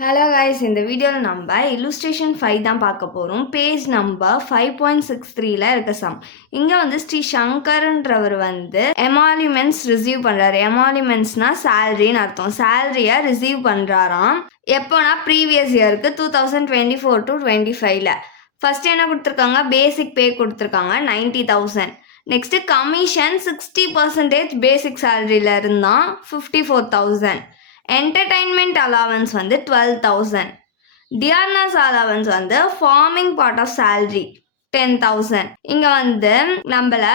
Hello guys, இந்த வீடியோவில் நம்ம illustration 5 தான் பார்க்க போகிறோம். பேஜ் நம்பர் 5.63ல இருக்க சம். இங்கே வந்து ஸ்ரீ சங்கர்ன்றவர் வந்து எமாலிமெண்ட்ஸ் ரிசீவ் பண்ணுறாரு. எமாலிமெண்ட்ஸ்னால் சேலரின்னு அர்த்தம். சேலரியை ரிசீவ் பண்ணுறாராம். எப்போனா ப்ரீவியஸ் இயருக்கு 2024 to 25ல. ஃபஸ்ட்டு என்ன கொடுத்துருக்காங்க? பேசிக் பே கொடுத்துருக்காங்க 90,000. நெக்ஸ்ட்டு கமிஷன் 60% பேசிக் சேலரியில் இருந்தால் 54,000. என்டர்டைன்மெண்ட் அலவன்ஸ் வந்து 12,000. டியர்னஸ் அலவன்ஸ் வந்து ஃபார்மிங் பார்ட் ஆஃப் சேலரி 10,000. இங்கே வந்து நம்மள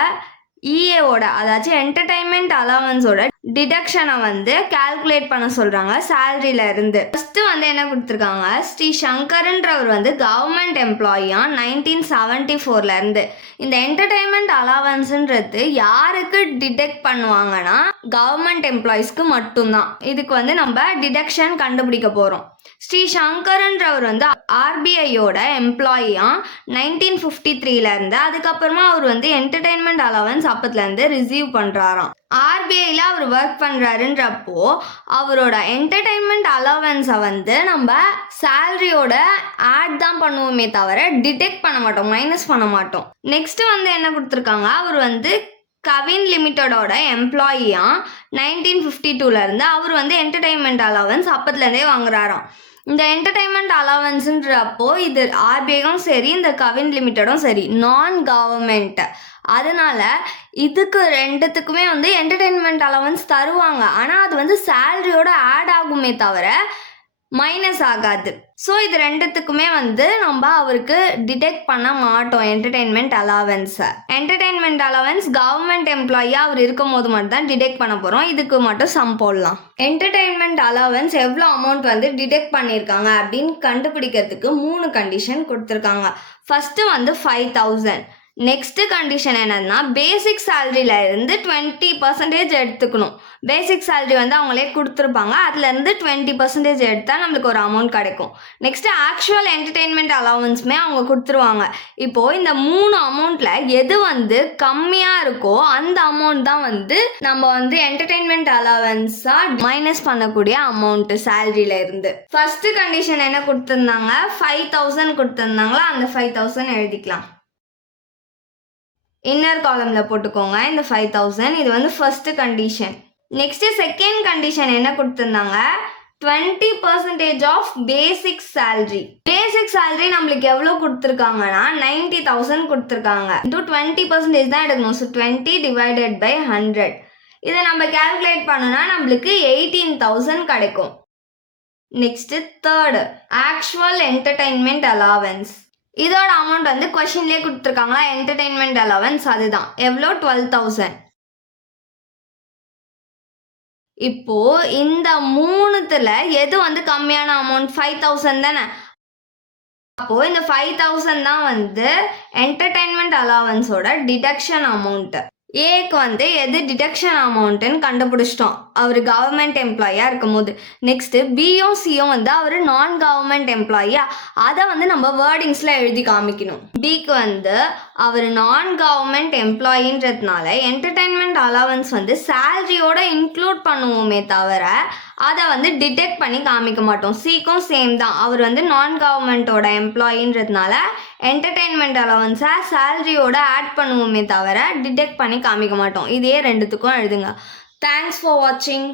இஏவோட அதாச்சும் என்டர்டைன்மெண்ட் அலவன்ஸோட டிடக்ஷனை வந்து கால்குலேட் பண்ண சொல்கிறாங்க சேலரியில இருந்து. ஃபஸ்ட்டு வந்து என்ன கொடுத்துருக்காங்க? ஸ்ரீ சங்கர்ன்றவர் வந்து கவர்மெண்ட் எம்ப்ளாயியாக 1974 இருந்து. இந்த என்டர்டைன்மெண்ட் அலவன்ஸுன்றது யாருக்கு டிடெக்ட் பண்ணுவாங்கன்னா கவர்மெண்ட் எம்ப்ளாயிஸ்க்கு மட்டும்தான். இதுக்கு வந்து நம்ம டிடக்ஷன் கண்டுபிடிக்க போகிறோம். ஸ்ரீ சங்கர்ன்றவர் வந்து ஆர்பிஐயோட எம்ப்ளாயியாக 1953 இருந்து. அதுக்கப்புறமா அவர் வந்து என்டர்டைன்மெண்ட் அலவன்ஸ் அப்பத்துலேருந்து ரிசீவ் பண்ணுறாராம். ஆர்பிஐயில் அவர் ஒர்க் பண்ணுறாருன்றப்போ அவரோட என்டர்டைன்மெண்ட் அலவன்ஸை வந்து நம்ம சேலரியோட ஆட் தான் பண்ணுவோமே தவிர டிடெக்ட் பண்ண மாட்டோம், மைனஸ் பண்ண மாட்டோம். நெக்ஸ்ட்டு வந்து என்ன கொடுத்துருக்காங்க? அவர் வந்து கவின் லிமிட்டடோட எம்ப்ளாயியாக 1952 இருந்து. அவர் வந்து என்டர்டைன்மெண்ட் அலவன்ஸ் அப்பத்துலேருந்தே வாங்குறாராம். இந்த என்டர்டைன்மெண்ட் அலவன்ஸுன்றப்போ இது ஆர்பிஐயும் சரி இந்த கவின் லிமிட்டடும் சரி நான் கவர்மெண்ட். அதனால இதுக்கு ரெண்டுத்துக்குமே வந்து என்டர்டைன்மெண்ட் அலவன்ஸ் தருவாங்க. ஆனால் அது வந்து சேலரியோட ஆட் ஆகுமே தவிர மைனஸ் ஆகாது. ஸோ இது ரெண்டுத்துக்குமே வந்து நம்ம அவருக்கு டிடெக்ட் பண்ண மாட்டோம் என்டர்டைன்மெண்ட் அலவன்ஸை. என்டர்டைன்மெண்ட் அலவன்ஸ் கவர்மெண்ட் எம்ப்ளாயியாக அவர் இருக்கும் போது மட்டும் தான் டிடெக்ட் பண்ண போகிறோம். இதுக்கு மட்டும் சம் போடலாம். என்டர்டைன்மெண்ட் அலவன்ஸ் எவ்வளோ அமௌண்ட் வந்து டிடெக்ட் பண்ணியிருக்காங்க அப்படின்னு கண்டுபிடிக்கிறதுக்கு 3 கண்டிஷன் கொடுத்துருக்காங்க. ஃபஸ்ட்டு வந்து 5,000. நெக்ஸ்ட்டு கண்டிஷன் என்னன்னா பேசிக் சேலரியில இருந்து 20% எடுத்துக்கணும். பேசிக் சேலரி வந்து அவங்களே கொடுத்துருப்பாங்க, அதுலேருந்து 20% எடுத்தால் நம்மளுக்கு ஒரு அமௌண்ட் கிடைக்கும். நெக்ஸ்ட்டு ஆக்சுவல் என்டர்டெயின்மெண்ட் அலவன்ஸுமே அவங்க கொடுத்துருவாங்க. இப்போது இந்த 3 அமௌண்ட்டில் எது வந்து கம்மியாக இருக்கோ அந்த அமௌண்ட் தான் வந்து நம்ம வந்து என்டர்டெயின்மெண்ட் அலவன்ஸாக மைனஸ் பண்ணக்கூடிய அமௌண்ட்டு சேலரியில இருந்து. ஃபஸ்ட்டு கண்டிஷன் என்ன கொடுத்துருந்தாங்க? 5,000 கொடுத்துருந்தாங்களா, அந்த 5,000 எழுதிக்கலாம். இன்னர் காலமில் போட்டுக்கோங்க இந்த 5,000. இது வந்து first condition. Next second condition என்ன கொடுத்துருந்தாங்க? 20% off basic salary. Basic salary நம்மளுக்கு எவ்வளோ கொடுத்துருக்காங்கன்னா 90,000 கொடுத்துருக்காங்க. 20% தான் எடுக்கணும். So 20 divided by 100. இதை நம்ம கால்குலேட் பண்ணோன்னா நம்மளுக்கு 18,000 கிடைக்கும். Next third actual entertainment allowance. இதோட அமௌண்ட் வந்து கொஷின்லேயே கொடுத்துருக்காங்களா, என்டர்டைன்மெண்ட் அலவன்ஸ் அதுதான். எவ்வளோ? 12,000. இப்போ இந்த 3த்துல எது வந்து கம்மியான அமௌண்ட்? 5,000 தானே. அப்போ இந்த 5,000 தான் வந்து என்டர்டைன்மெண்ட் அலவன்ஸோட டிடக்ஷன் அமௌண்ட். ஏக்கு வந்து எது டிடக்ஷன் அமௌண்ட்டுன்னு கண்டுபிடிச்சிட்டோம் அவர் கவர்மெண்ட் எம்ப்ளாயியாக இருக்கும் போது. நெக்ஸ்ட்டு பியும் சியும் வந்து அவர் நான் கவர்மெண்ட் எம்ப்ளாயியா, அதை வந்து நம்ம வேர்டிங்ஸில் எழுதி காமிக்கணும். பிக்கு வந்து அவர் நான் கவர்மெண்ட் எம்ப்ளாயின்றதுனால என்டர்டைன்மெண்ட் அலவன்ஸ் வந்து சேலரியோட இன்க்ளூட் பண்ணுவோமே தவிர அதை வந்து டிடெக்ட் பண்ணி காமிக்க மாட்டோம். சிக்கும் சேம் தான். அவர் வந்து நான் கவர்மெண்ட்டோட எம்ப்ளாயின்றதுனால என்டர்டைன்மெண்ட் அலவன்ஸை சேலரியோட ஆட் பண்ணுவோமே தவிர டிடெக்ட் பண்ணி காமிக்க மாட்டோம். இதே ரெண்டுத்துக்கும் எழுதுங்க. தேங்க்ஸ் ஃபார் வாட்சிங்.